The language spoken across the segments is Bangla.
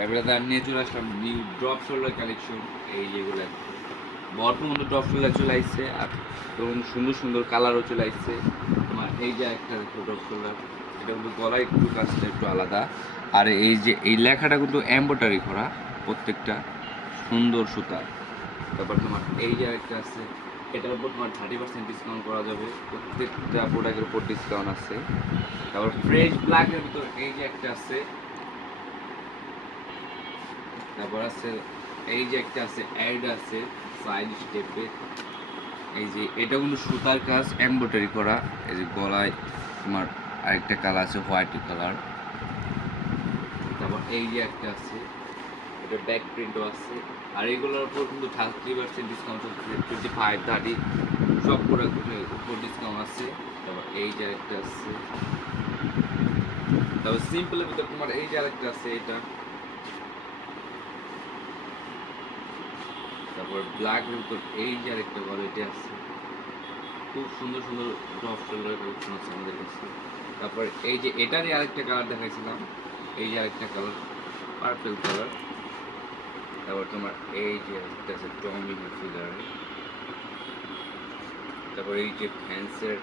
তারপরে তার নিয়ে চলে আসলাম নিউ ড্রপ শোল্ডার কালেকশন। এই যেগুলো ভরপুর মতো ড্রপ শোল্ডার চলে আসছে, আর এবং সুন্দর সুন্দর কালারও চলে আসছে। তোমার এই যে একটা ড্রপ শোল্ডার, এটা কিন্তু গলায় একটু কাজটা একটু আলাদা, আর এই যে এই লেখাটা কিন্তু এমব্রয়ডারি করা প্রত্যেকটা সুন্দর সুতা। তারপর তোমার এই যে একটা আছে, এটার উপর তোমার 30% ডিসকাউন্ট করা যাবে, প্রত্যেকটা প্রোডাক্টের উপর ডিসকাউন্ট আছে। তারপর ফ্রেশ ব্ল্যাকের ভিতর এই যে একটা আছে, তারপর আছে এই যে একটা আছে অ্যাড আছে সাইড স্টেপে। এই যে এটা কিন্তু সুতার কাজ এমব্রয়ডারি করা। এই যে গলায় তোমার আরেকটা কালার আছে হোয়াইট কালার। তারপর এই যে একটা আছে, এটা ব্যাক প্রিন্টও আছে। আর এগুলোর উপর কিন্তু 30% ডিসকাউন্ট হচ্ছে, 25, 30 সব প্রোডাক্টের উপর ডিসকাউন্ট আছে। তারপর এই যে একটা আছে, তারপর সিম্পলের ভিতর তোমার এই যে আরেকটা আছে এটা। তারপর ব্ল্যাক ভিতর এই যে আরেকটা কোয়ালিটি আছে, খুব সুন্দর সুন্দর ড্রপ শোল্ডার কালেকশন আছে আমাদের কাছে। তারপর এই যে এটারই আরেকটা কালার দেখাইছিলাম, এই যে আরেকটা কালার পার্পল কালার। তারপর তোমার এই যে একটা আছে টমি ফিগারে। তারপর এই যে ফ্যান্সের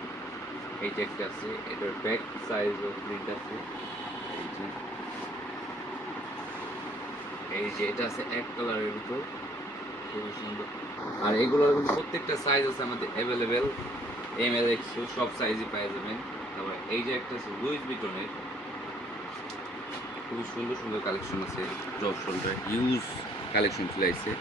এই যে একটা আছে, এটার ব্যাক সাইজ ও প্রিন্ট আছে। এই যে এটা আছে এক কালারের ভিতর, খুবই সুন্দর। আর এগুলোর কিন্তু প্রত্যেকটা সাইজ আছে আমাদের অ্যাভেলেবেল, এম এল এক্সেল সব সাইজই পাই যাবেন। তারপর এই যে একটা আছে লুইস ভিটনের, খুবই সুন্দর সুন্দর কালেকশন আছে, ড্রপ শোল্ডার হিউজ কালেকশন চলে আসছে।